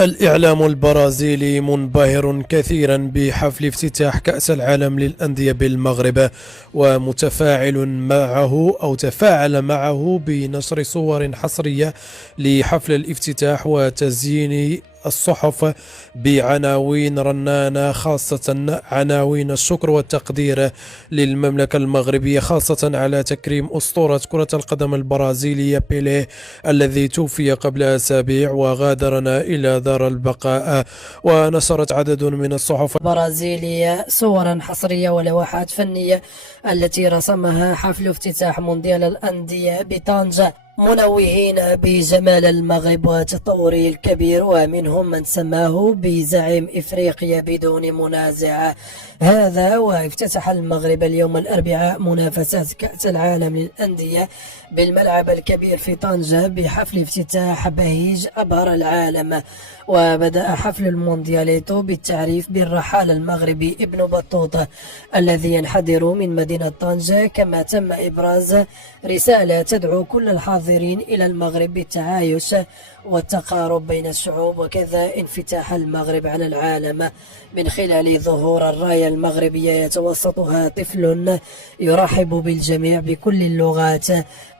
الإعلام البرازيلي منبهر كثيرا بحفل افتتاح كأس العالم للأندية بالمغرب، ومتفاعل معه أو تفاعل معه بنشر صور حصرية لحفل الافتتاح وتزيين الصحف بعناوين رنانة، خاصة عناوين الشكر والتقدير للمملكة المغربية، خاصة على تكريم أسطورة كرة القدم البرازيلية بيليه الذي توفي قبل أسابيع وغادرنا إلى دار البقاء. ونشرت عدد من الصحف البرازيلية صورا حصرية ولوحات فنية التي رسمها حفل افتتاح مونديال الأندية بطنجة، منوهين بجمال المغرب وتطوره الكبير، ومنهم من سماه بزعيم إفريقيا بدون منازع. هذا وافتتح المغرب اليوم الأربعاء منافسات كأس العالم للأندية بالملعب الكبير في طنجة بحفل افتتاح بهيج أبهر العالم. وبدأ حفل الموندياليتو بالتعريف بالرحالة المغربي ابن بطوطة الذي ينحدر من مدينة طنجة، كما تم إبراز رسالة تدعو كل الحاضرين إلى المغرب بالتعايش والتقارب بين الشعوب، وكذا انفتاح المغرب على العالم من خلال ظهور الراية المغربية يتوسطها طفل يرحب بالجميع بكل اللغات.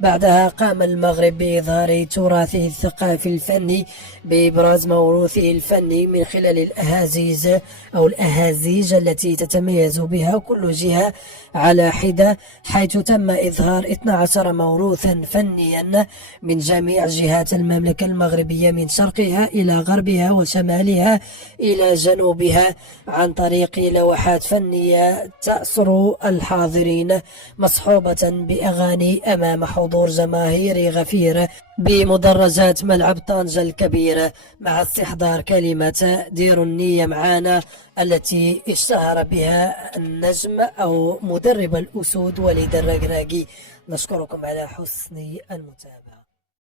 بعدها قام المغرب بإظهار تراثه الثقافي الفني بإبراز موروثه الفني من خلال الأهازيج أو الأهازيج التي تتميز بها كل جهة على حدة، حيث تم إظهار 12 موروثا فنيا من جميع جهات المملكة المغربية من شرقها إلى غربها وشمالها إلى جنوبها، عن طريق لوحات فنية تأسر الحاضرين مصحوبة بأغاني أمام حضور جماهيري غفير بمدرجات ملعب طنجة الكبيرة، مع استحضار كلمة ديروا النية معانا التي اشتهر بها النجم أو مدرب الأسود وليد الركراكي. نشكركم على حسن المتابعة.